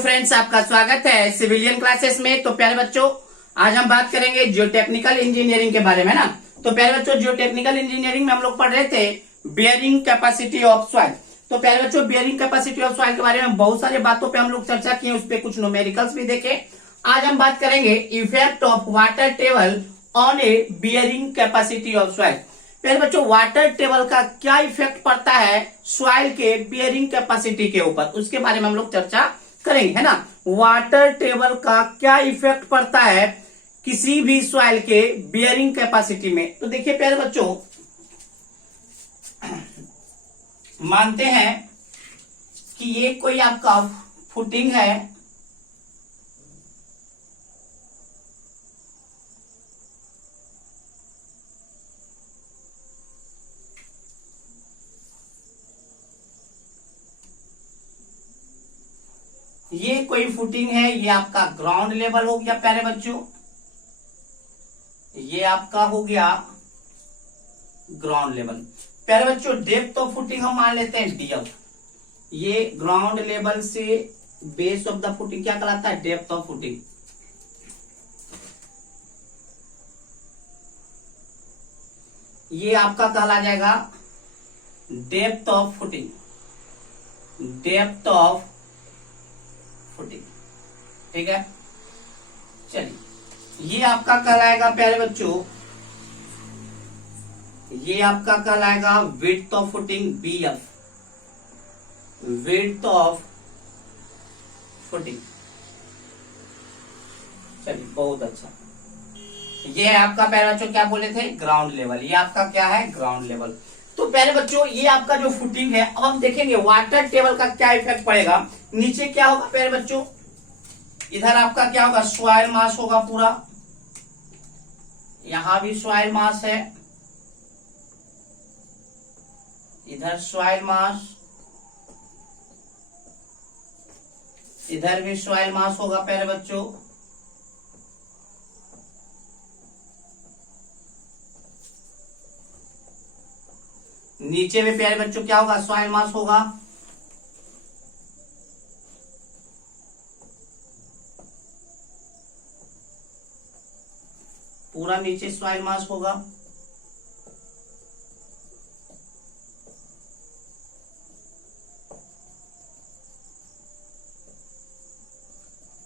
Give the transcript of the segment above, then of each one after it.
Friends, आपका स्वागत है सिविलियन क्लासेस में। तो प्यारे बच्चों, आज हम बात करेंगे जियोटेक्निकल इंजीनियरिंग के बारे में ना। तो प्यारे बच्चों, जियोटेक्निकल इंजीनियरिंग में हम लोग पढ़ रहे थे बियरिंग कैपेसिटी ऑफ सॉइल। तो प्यारे बच्चों, बियरिंग कैपेसिटी ऑफ सॉइल के बारे में बहुत सारी बातों पे हम लोग चर्चा किए, उस पर कुछ न्यूमेरिकल्स भी देखे। आज हम बात करेंगे effect of water table on A bearing capacity of soil. प्यारे बच्चों, वाटर टेबल का क्या इफेक्ट पड़ता है सॉइल के बियरिंग कैपेसिटी के ऊपर, उसके बारे में हम लोग चर्चा करेंगे, है ना। वाटर टेबल का क्या इफेक्ट पड़ता है किसी भी सॉइल के बियरिंग कैपेसिटी में। तो देखिए प्यारे बच्चों, मानते हैं कि ये कोई आपका फुटिंग है, ये कोई फुटिंग है, ये आपका ग्राउंड लेवल हो गया प्यारे बच्चों, ये आपका हो गया ग्राउंड लेवल। प्यारे बच्चों, डेप्थ ऑफ फुटिंग हम मान लेते हैं डीएफ। ये ग्राउंड लेवल से बेस ऑफ द फुटिंग क्या कहलाता है, डेप्थ ऑफ फुटिंग। ये आपका कहला जाएगा depth of footing, depth of footing, ठीक है। चलिए, ये आपका कहलाएगा प्यारे बच्चों, ये आपका कहलाएगा width of footing BF, width of footing. चलिए, बहुत अच्छा। ये है आपका प्यारे बच्चों, क्या बोले थे, ग्राउंड लेवल। ये आपका क्या है, ग्राउंड लेवल। तो प्यारे बच्चों, ये आपका जो फुटिंग है, अब हम देखेंगे वाटर टेबल का क्या इफेक्ट पड़ेगा। नीचे क्या होगा प्यारे बच्चों, इधर आपका क्या होगा, सॉइल मास होगा पूरा, यहां भी सॉइल मास है, इधर सॉइल मास, इधर भी सॉइल मास होगा प्यारे बच्चों। नीचे में प्यारे बच्चों क्या होगा, सॉइल मास होगा। पूरा नीचे सॉइल मास होगा।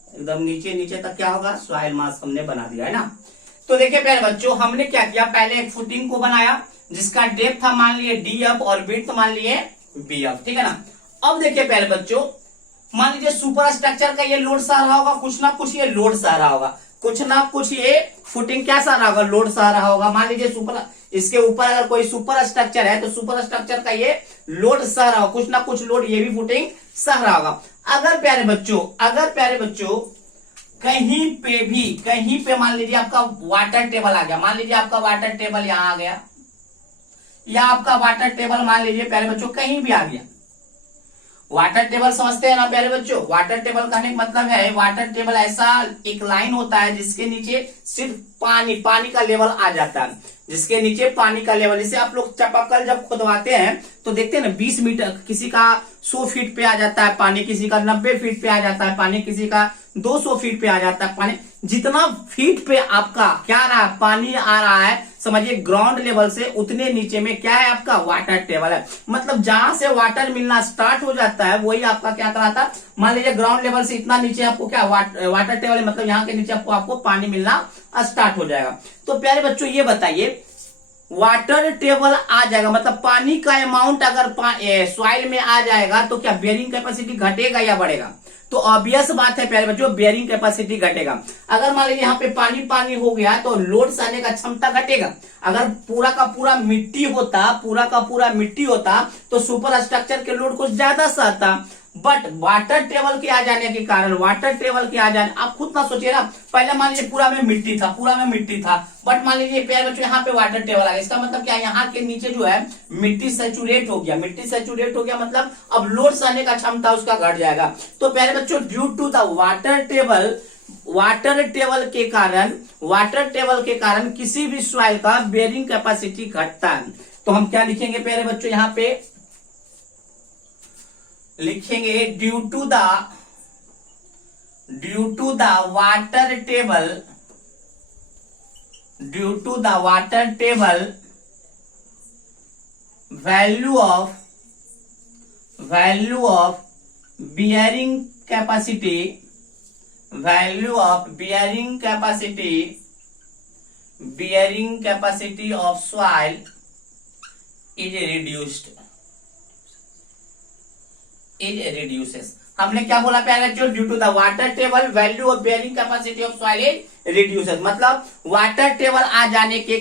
एकदम नीचे नीचे तक क्या होगा, सॉइल मास हमने बना दिया, है ना। तो देखिए प्यारे बच्चों, हमने क्या किया, पहले एक फुटिंग को बनाया जिसका डेप्थ हम मान लिए डीएफ और विड्थ मान लिए बीएफ, ठीक है ना। अब देखिए प्यारे बच्चों, मान लीजिए सुपर स्ट्रक्चर का ये लोड सह रहा होगा, कुछ ना कुछ ये लोड सह रहा होगा, कुछ ना कुछ ये फुटिंग क्या सह रहा होगा, लोड सह रहा होगा। मान लीजिए सुपर, इसके ऊपर अगर कोई सुपर स्ट्रक्चर है तो सुपर स्ट्रक्चर का ये लोड सह रहा होगा, कुछ ना कुछ लोड ये भी फुटिंग सह रहा होगा। अगर प्यारे बच्चों कहीं पे मान लीजिए आपका वाटर टेबल आ गया, मान लीजिए आपका वाटर टेबल यहां आ गया, या आपका वाटर टेबल मान लीजिए प्यारे बच्चों कहीं भी आ गया। वाटर टेबल समझते हैं ना प्यारे बच्चों, वाटर टेबल कहने का मतलब है, वाटर टेबल ऐसा एक लाइन होता है जिसके नीचे सिर्फ पानी का लेवल आ जाता है, जिसके नीचे पानी का लेवल। जैसे आप लोग चापाकल जब खुदवाते हैं तो देखते हैं ना, 20 मीटर, किसी का 100 फीट पे आ जाता है पानी, किसी का 90 फीट पे आ जाता है पानी, किसी का 200 फीट पे आ जाता है पानी। जितना फीट पे आपका क्या रहा, पानी आ रहा है, समझिए ग्राउंड लेवल से उतने नीचे में क्या है, आपका वाटर टेबल है। मतलब जहां से वाटर मिलना स्टार्ट हो जाता है वही आपका क्या कहलाता है। मान लीजिए ग्राउंड लेवल से इतना नीचे आपको क्या वाटर टेबल है, मतलब यहाँ के नीचे आपको पानी मिलना स्टार्ट हो जाएगा। तो प्यारे बच्चों ये बताइए, वाटर टेबल आ जाएगा मतलब पानी का अमाउंट अगर सॉइल में आ जाएगा तो क्या बियरिंग कैपेसिटी घटेगा या बढ़ेगा। तो ऑब्वियस बात है प्यारे बच्चों, बियरिंग कैपेसिटी घटेगा। अगर मान लीजिए यहाँ पे पानी हो गया तो लोड सहने का क्षमता घटेगा। अगर पूरा का पूरा मिट्टी होता तो सुपर स्ट्रक्चर के लोड कुछ ज्यादा सहता। बट वाटर टेबल के आ जाने के कारण, आप खुद ना सोचिए ना, पहले मान लीजिए पूरा में मिट्टी था, बट मान लीजिए प्यारे बच्चों यहाँ पे वाटर टेबल आ गया। इसका मतलब क्या, यहाँ के नीचे जो है मिट्टी सेचुरेट हो गया, मतलब अब लोड सहने का क्षमता उसका घट जाएगा। तो प्यारे बच्चों, due to the water table के कारण किसी भी सॉइल का बेयरिंग कैपेसिटी घटता है। तो हम क्या लिखेंगे प्यारे बच्चों, यहाँ पे लिखेंगे due to the due to the water table value of bearing capacity of soil is reduces। हमने क्या बोला प्यारे बच्चों, due to the water table value of bearing capacity of soil is reduces, मतलब वाटर टेबल आ जाने के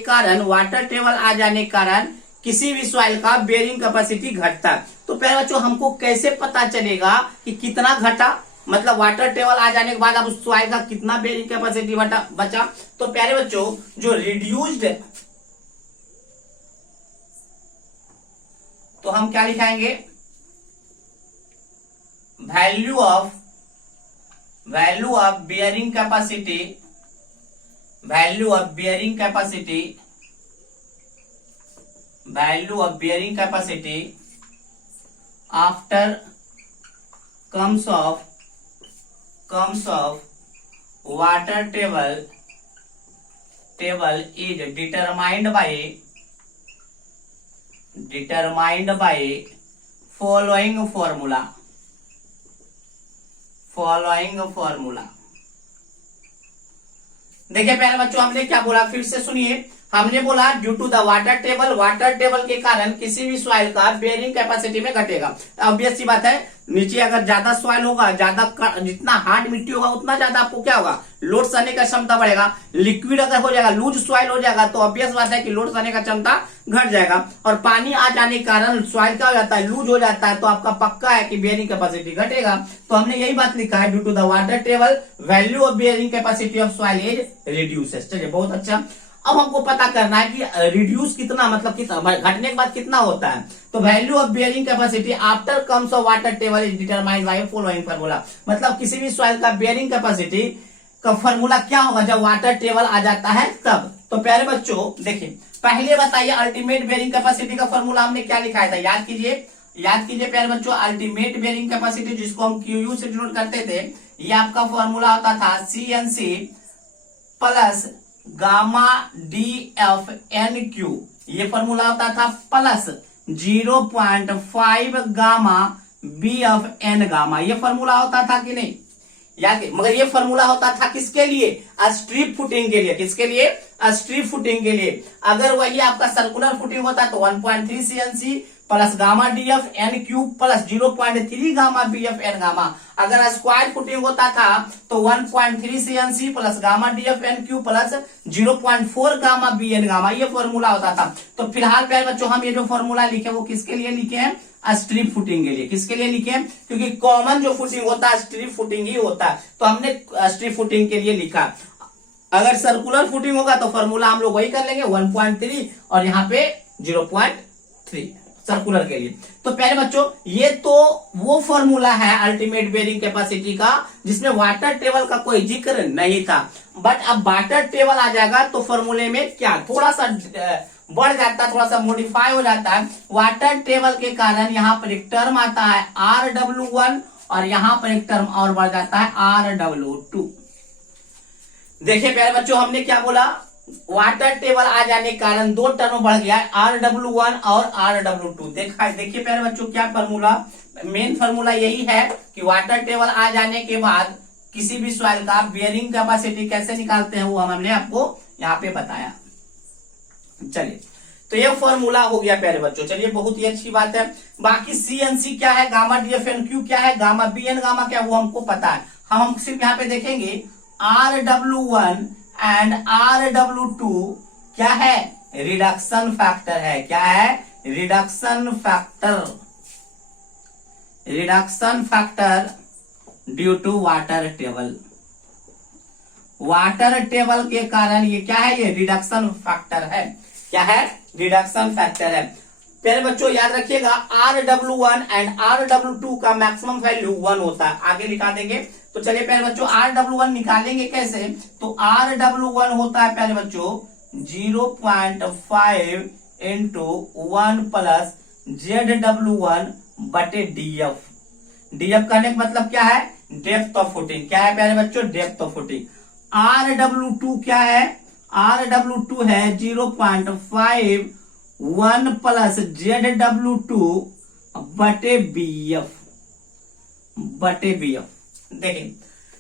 कारण किसी भी सॉइल का बेयरिंग कैपेसिटी घटता है। तो प्यारे बच्चों हमको कैसे पता चलेगा कि कितना घटा, मतलब वाटर टेबल आ जाने के बाद अब उस सॉइल का कितना बेयरिंग कैपेसिटी बचा। तो प्यारे बच्चों जो रिड्यूस्ड, तो हम क्या लिखाएंगे, value of bearing capacity after comes of water table is determined by following formula। देखिए प्यारे बच्चों हमने क्या बोला, फिर से सुनिए। हमने बोला due to the water table के कारण किसी भी सॉइल का बेयरिंग कैपेसिटी में घटेगा। ऑब्वियस सी बात है, नीचे अगर ज्यादा सॉइल होगा, जितना हार्ड मिट्टी होगा उतना ज्यादा आपको क्या होगा, लोड सहने का क्षमता बढ़ेगा। लिक्विड अगर हो जाएगा, लूज सॉइल हो जाएगा, तो ऑब्वियस बात है कि लोड सहने का क्षमता घट जाएगा। और पानी आ जाने के कारण सॉइल क्या हो जाता है, लूज हो जाता है, तो आपका पक्का है कि बेयरिंग कैपेसिटी घटेगा। तो हमने यही बात लिखा है, due to the water table value of bearing capacity of soil is reduces. चलिए बहुत अच्छा। अब हमको पता करना है कि रिड्यूस कितना, मतलब कितना घटने के बाद कितना होता है। तो value of bearing capacity after comes of water table is determined by following formula, मतलब किसी भी सॉइल का बेयरिंग कैपेसिटी का फार्मूला क्या होगा जब वाटर टेबल आ जाता है तब। तो प्यारे बच्चों देखिए, पहले बताइए अल्टीमेट बेयरिंग कैपेसिटी का फार्मूला हमने क्या लिखाया था, याद कीजिए प्यारे बच्चों। अल्टीमेट बेयरिंग कैपेसिटी जिसको हम क्यू से डिनोट करते थे, ये आपका फार्मूला होता था CNC प्लस गामा DFNQ, ये फॉर्मूला होता था, प्लस 0.5 गामा BFN गामा, ये फॉर्मूला होता था कि नहीं याद। मगर ये फॉर्मूला होता था किसके लिए, स्ट्रिप फुटिंग के लिए। किसके लिए, स्ट्रिप फुटिंग के लिए। अगर वही आपका सर्कुलर फुटिंग होता तो 1.3 CNC plus gamma DFNQ plus 0.3 gamma BFN gamma. अगर स्क्वायर फुटिंग होता था तो 1.3 CNC plus gamma DFNQ plus 0.4 gamma BN gamma, ये फॉर्मूला होता था। तो फिलहाल प्यारे बच्चों हम ये जो फॉर्मूला लिखे वो किसके लिए लिखे हैं, स्ट्रिप फुटिंग के लिए। किसके लिए लिखे हैं, क्योंकि कॉमन जो फुटिंग होता है स्ट्रिप फुटिंग ही होता है, तो हमने स्ट्रिप फुटिंग के लिए लिखा। अगर सर्कुलर फुटिंग होगा तो फॉर्मूला हम लोग वही कर लेंगे 1.3 और यहाँ पे 0.3 सर्कुलर के लिए। तो प्यारे बच्चों ये तो वो फॉर्मूला है अल्टीमेट बेयरिंग कैपेसिटी का जिसमें वाटर टेबल का कोई जिक्र नहीं था। बट अब वाटर टेबल आ जाएगा तो फॉर्मूले में क्या थोड़ा सा बढ़ जाता है, थोड़ा सा मॉडिफाई हो जाता है। वाटर टेबल के कारण यहाँ पर एक टर्म आता है RW1 और यहाँ पर एक टर्म और बढ़ जाता है RW2। देखिए प्यारे बच्चों हमने क्या बोला, वाटर टेबल आ जाने के कारण दो टर्म बढ़ गया है, RW1 और RW2। देखिए प्यारे बच्चों क्या फॉर्मूला, मेन फॉर्मूला यही है कि वाटर टेबल आ जाने के बाद किसी भी सॉइल का बेयरिंग कैपेसिटी कैसे निकालते हैं वो हमने आपको यहाँ पे बताया। चलिए तो ये फॉर्मूला हो गया प्यारे बच्चों, चलिए बहुत ही अच्छी बात है। बाकी CNC क्या है, गामा DFNQ क्या है, गामा BN गामा क्या, वो हमको पता है। हम सिर्फ यहाँ पे देखेंगे RW1 एंड RW2 क्या है, रिडक्शन फैक्टर है। क्या है, reduction factor due to water table. Water table के कारण ये क्या है, ये रिडक्शन फैक्टर है। क्या है, रिडक्शन फैक्टर है। प्यारे बच्चों याद रखिएगा RW1 एंड RW2 का मैक्सिमम वैल्यू 1 होता है, आगे लिखा देंगे। तो चलिए प्यारे बच्चों RW1 निकालेंगे कैसे, तो RW1 होता है प्यारे बच्चों 0.5 इंटू 1 प्लस ZW1 बटे DF। DF करने का मतलब क्या है, डेप्थ ऑफ फुटिंग। क्या है प्यारे बच्चों? Depth of footing. Rw2 क्या है? Rw2 है 0.51 प्लस ZW2 बटे BF देखिए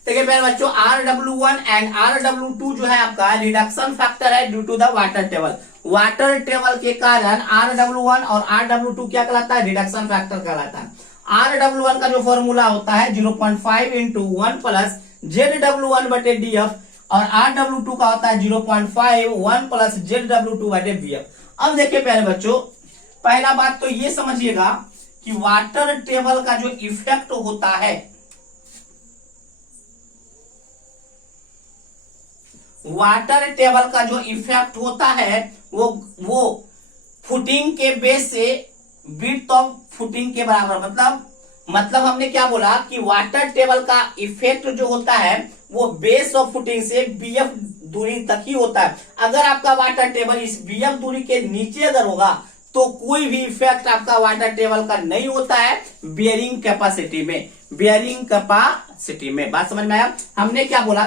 देखिए प्यारे बच्चों, Rw1 एंड Rw2 जो है आपका रिडक्शन फैक्टर है due to the water table. Water table के कारण Rw1 और Rw2 क्या कहलाता है? रिडक्शन फैक्टर कहलाता है। Rw1 का जो फॉर्मूला होता है 0.5 इंटू 1 प्लस ZW1 बटे DF और Rw2 का होता है 0.5 1 प्लस ZW2 बटे BF। अब देखिए प्यारे बच्चों, पहला बात तो ये समझिएगा कि वाटर टेबल का जो इफेक्ट होता है, वाटर टेबल का जो इफेक्ट होता है वो फुटिंग के बेस से विड्थ ऑफ फुटिंग के बराबर। मतलब हमने क्या बोला कि वाटर टेबल का इफेक्ट जो होता है वो बेस ऑफ फुटिंग से BF दूरी तक ही होता है। अगर आपका वाटर टेबल इस BF दूरी के नीचे अगर होगा तो कोई भी इफेक्ट आपका वाटर टेबल का नहीं होता है बियरिंग कैपेसिटी में। बात समझ में आया? हमने क्या बोला,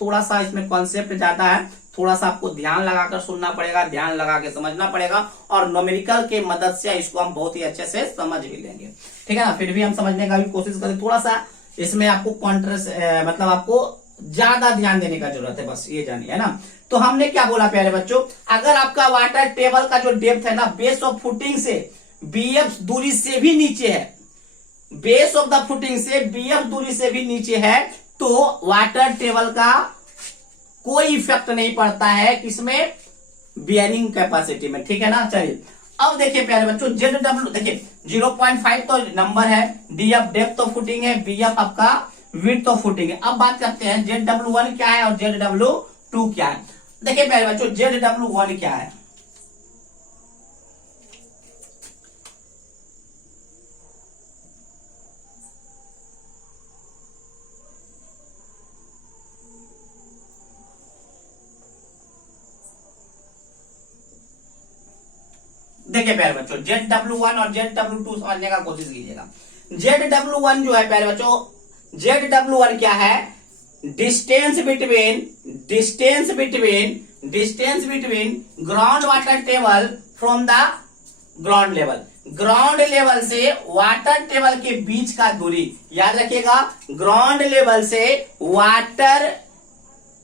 थोड़ा सा इसमें कॉन्सेप्ट ज्यादा है, थोड़ा सा आपको ध्यान लगाकर सुनना पड़ेगा, ध्यान लगा के समझना पड़ेगा और न्यूमेरिकल के मदद से इसको हम बहुत ही अच्छे से समझ भी लेंगे। ठीक है ना? फिर भी हम समझने का भी कोशिश करें, थोड़ा सा इसमें आपको मतलब आपको ज्यादा ध्यान देने का जरूरत है, बस ये जानिए, है ना? तो हमने क्या बोला प्यारे बच्चों, अगर आपका वाटर टेबल का जो डेप्थ है ना बेस ऑफ फुटिंग से BF दूरी से भी नीचे है, बेस ऑफ द फुटिंग से BF दूरी से भी नीचे है, तो वाटर टेबल का कोई इफेक्ट नहीं पड़ता है किसमें? बियरिंग कैपेसिटी में। ठीक है ना? चलिए अब देखिए प्यारे बच्चों, ZW देखिए 0.5 तो नंबर है, DF डेप्थ ऑफ फुटिंग है, BF आपका विड्थ ऑफ फुटिंग है। अब बात करते हैं ZW1 क्या है और ZW2 क्या है। देखिए प्यारे बच्चों, ZW1 क्या है? देखिए प्यारे बच्चों, ZW1 और ZW2 समझने का कोशिश कीजिएगा। ZW1 जो है प्यारे बच्चों, ZW1 क्या है? Distance between ground water table from the ground level से वाटर टेबल के बीच का दूरी। याद रखिएगा, ग्राउंड लेवल से वाटर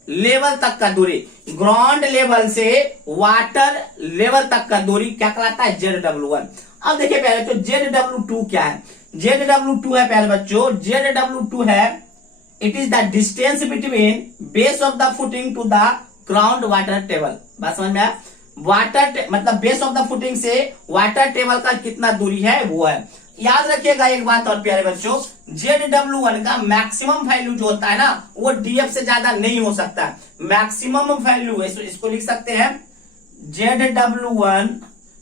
लेवल तक का दूरी, ग्राउंड लेवल से वाटर लेवल तक का दूरी क्या कहलाता है? ZW1। अब देखिए प्यारे बच्चों, ZW2 क्या है? ZW2 है प्यारे बच्चों, ZW2 है it is the distance between base of the footing to the ground water table. बात समझ में आया? मतलब बेस ऑफ द फुटिंग से वाटर टेबल का कितना दूरी है वो है। याद रखिएगा एक बात और प्यारे बच्चों, ZW1 का मैक्सिमम वैल्यू जो होता है ना वो DF से ज्यादा नहीं हो सकता। मैक्सिमम वैल्यू इसको लिख सकते हैं ZW1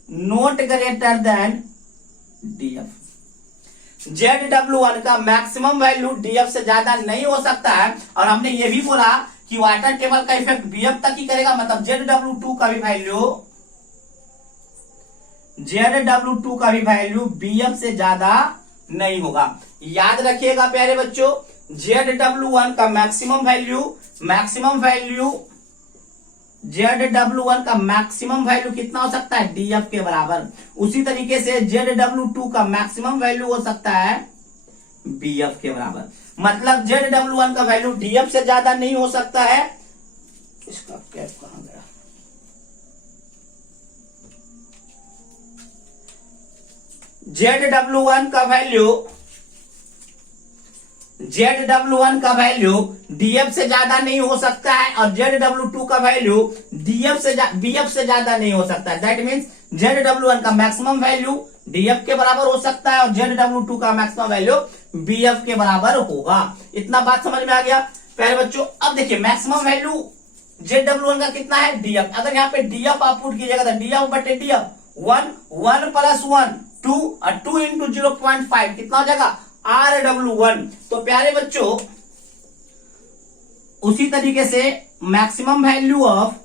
not greater than DF। ZW1 का मैक्सिमम वैल्यू DF से ज्यादा नहीं हो सकता है। और हमने ये भी बोला कि वाटर टेबल का इफेक्ट BF तक ही करेगा, मतलब ZW2 का भी वैल्यू BF से ज्यादा नहीं होगा। याद रखिएगा प्यारे बच्चों, ZW1 का मैक्सिमम वैल्यू कितना हो सकता है? DF के बराबर। उसी तरीके से ZW2 का मैक्सिमम वैल्यू हो सकता है BF के बराबर। मतलब ZW1 का वैल्यू DF से ज्यादा नहीं हो सकता है। इसका कैप कहां गया? ZW1 का वैल्यू DF से ज्यादा नहीं हो सकता है और ZW2 का वैल्यू BF से ज्यादा नहीं हो सकता है। दैट मीन्स ZW1 का मैक्सिमम वैल्यू DF के बराबर हो सकता है और ZW2 का मैक्सिमम वैल्यू BF के बराबर होगा। इतना बात समझ में आ गया प्यारे बच्चों? अब देखिए मैक्सिमम वैल्यू ZW1 का कितना है? DF। अगर यहाँ पे DF आप पुट कीजिएगा तो DF बटे DF 1 प्लस 1 2 और 2 इंटू 0.5 कितना हो जाएगा? RW1। तो प्यारे बच्चों उसी तरीके से maximum value of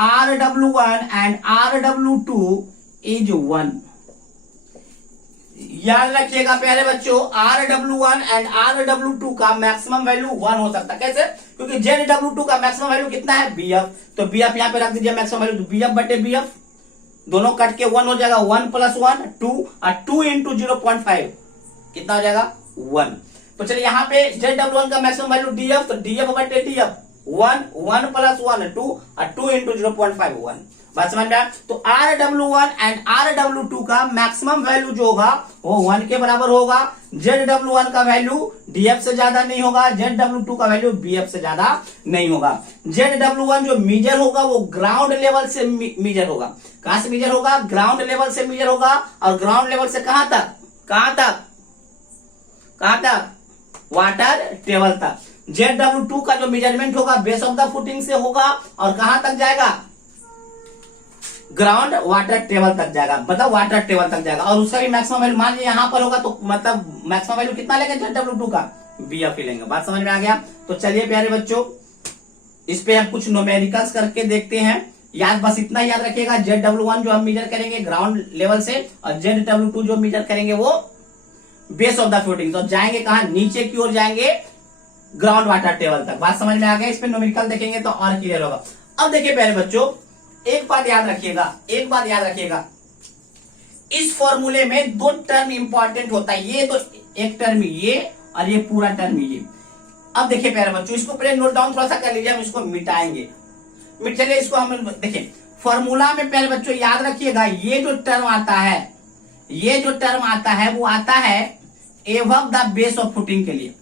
RW1 and RW2 is 1। याद रखिएगा प्यारे बच्चों, Rw1 एंड Rw2 का मैक्सिमम वैल्यू 1 हो सकता है। कैसे? क्योंकि ZW2 का मैक्सिमम वैल्यू कितना है? BF। तो BF यहां पे रख दीजिए मैक्सिमम वैल्यू, तो BF बटे BF दोनों कट के 1 हो जाएगा। 1 + 1 2 और 2 × 0.5 कितना हो जाएगा? 1। तो चलिए यहाँ पे ZW1 का मैक्सिमम वैल्यू DF, तो DF बटे DF 1 1 + 1 2 और 2 × 0.5 1। बात समझ में आया? तो Rw1 एंड Rw2 का मैक्सिमम वैल्यू जो होगा वो 1 के बराबर होगा। ZW1 का वैल्यू DF से ज्यादा नहीं होगा, ZW2 का वैल्यू BF से ज्यादा नहीं होगा। ZW1 जो मीजर होगा वो ग्राउंड लेवल से मीजर होगा। कहां से मीजर होगा? ग्राउंड लेवल से मीजर होगा। और ग्राउंड लेवल से कहां तक? कहां तक? कहां तक? वाटर टेबल तक। ZW2 का जो मेजरमेंट होगा बेस ऑफ द फुटिंग से होगा और कहां तक जाएगा? ग्राउंड वाटर टेबल तक जाएगा, मतलब वाटर टेबल तक जाएगा। और उसका भी मैक्सिमम वैल्यू मान लीजिए यहां पर होगा तो मतलब मैक्सिमम वैल्यू कितना लेंगे? ZW2 का BF ही लेंगे। बात समझ में आ गया? तो चलिए प्यारे बच्चों, इस पे हम कुछ न्यूमेरिकल्स करके देखते हैं। याद बस इतना याद रखिएगा, ZW1 जो हम मेजर करेंगे ग्राउंड लेवल से और ZW2 जो मेजर करेंगे वो बेस ऑफ द फुटिंग। तो जाएंगे कहां? नीचे की ओर जाएंगे, ग्राउंड वाटर टेबल तक। बात समझ में आ गया? इस पे न्यूमेरिकल देखेंगे तो और क्लियर होगा। अब देखिए प्यारे बच्चों, एक बात याद रखिएगा, एक बात याद रखिएगा, इस फॉर्मूले में 2 टर्म इंपॉर्टेंट होता है। ये तो एक टर्म ये और ये पूरा टर्म ये। अब देखिए प्यारे बच्चों, इसको पहले नोट डाउन थोड़ा सा कर लीजिए, हम इसको मिटाएंगे। चलिए इसको हम देखिए, फॉर्मूला में प्यारे बच्चों याद रखिएगा, ये जो टर्म आता है, ये जो टर्म आता है वो आता है above the base of footing के लिए,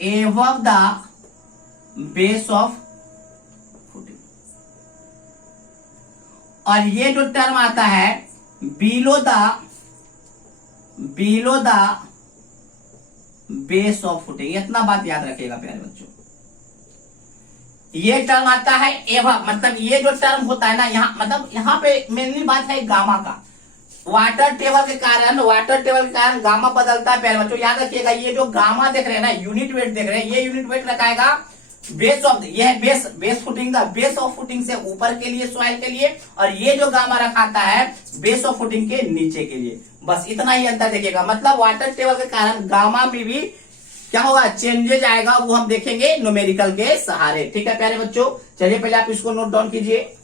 above the base of footing. और ये जो टर्म आता है below the base of footing. इतना बात याद रखिएगा प्यारे बच्चों, ये टर्म आता है एबव, मतलब ये जो टर्म होता है ना यहाँ, मतलब यहाँ पे मेनली बात है गामा का। वाटर टेबल के कारण गामा बदलता है प्यारे बच्चों। याद रखिएगा, ये जो गामा देख रहे हैं ना, यूनिट वेट देख रहे हैं, ये यूनिट वेट रखाएगा बेस ऑफ, ये है बेस फुटिंग का, बेस ऑफ फुटिंग से ऊपर के लिए, सॉइल के लिए। और ये जो गामा रखाता है बेस ऑफ फुटिंग के नीचे के लिए। बस इतना ही अंतर देखिएगा, मतलब वाटर टेबल के कारण गामा में भी क्या होगा? चेंजेज आएगा, वो हम देखेंगे न्यूमेरिकल के सहारे। ठीक है प्यारे बच्चों, चलिए पहले आप इसको नोट डाउन कीजिए।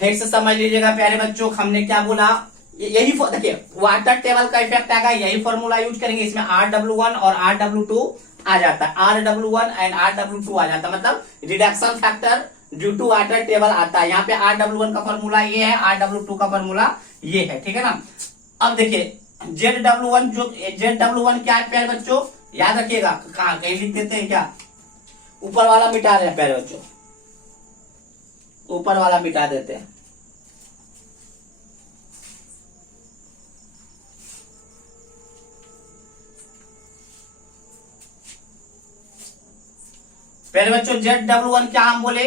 फिर से समझ लीजिएगा प्यारे बच्चों, हमने क्या बोला, यही देखिए वाटर टेबल का इफेक्ट आएगा, यही फॉर्मूला यूज करेंगे। इसमें Rw1 और Rw2 आ जाता है, Rw1 एंड Rw2 आ जाता है, मतलब reduction factor due to water table आता है। यहाँ पे Rw1 का फॉर्मूला ये है, Rw2 का फॉर्मूला ये है। ठीक है ना? अब देखिए ZW1 क्या है प्यारे बच्चों? याद रखिएगा, कहाँ कहीं लिख देते हैं क्या? ऊपर वाला मिटा रहे हैं प्यारे बच्चों, ऊपर वाला मिटा देते हैं। प्यारे बच्चों ZW1 क्या हम बोले?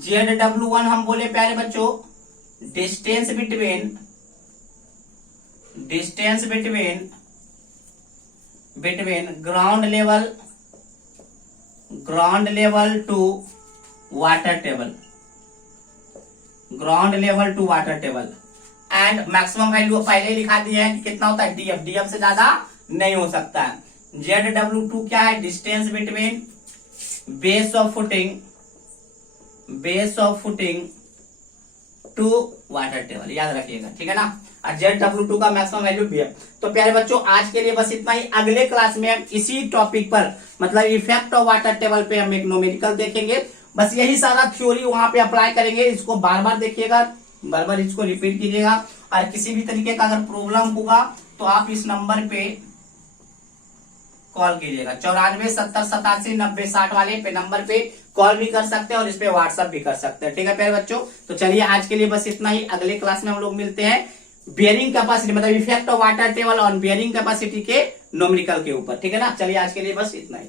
ZW1 हम बोले प्यारे बच्चों distance between ground level to water table and maximum value पहले लिखा दिया है कि कितना होता है? DF से ज्यादा नहीं हो सकता है। ZW2 क्या है? Distance between base of footing to water table, याद रखिएगा। ठीक है ना? और ZW2 का मैक्सिमम वैल्यू BF। तो प्यारे बच्चों आज के लिए बस इतना ही। अगले क्लास में हम इसी टॉपिक पर, मतलब इफेक्ट ऑफ वाटर टेबल पे हम एक न्यूमेरिकल देखेंगे। बस यही सारा थ्योरी वहां पे अप्लाई करेंगे। इसको बार बार देखिएगा, बार बार इसको रिपीट कीजिएगा। और किसी भी तरीके का अगर प्रॉब्लम होगा तो आप इस नंबर पे कॉल कीजिएगा, 94 70 87 90 60 वाले पे नंबर पे कॉल भी कर सकते हैं और इस पे व्हाट्सएप भी कर सकते हैं। ठीक है प्यारे बच्चों, तो चलिए आज के लिए बस इतना ही। अगले क्लास में हम लोग मिलते हैं बियरिंग कैपेसिटी, मतलब effect of water table on bearing capacity के न्यूमेरिकल के ऊपर। ठीक है ना? चलिए आज के लिए बस इतना ही।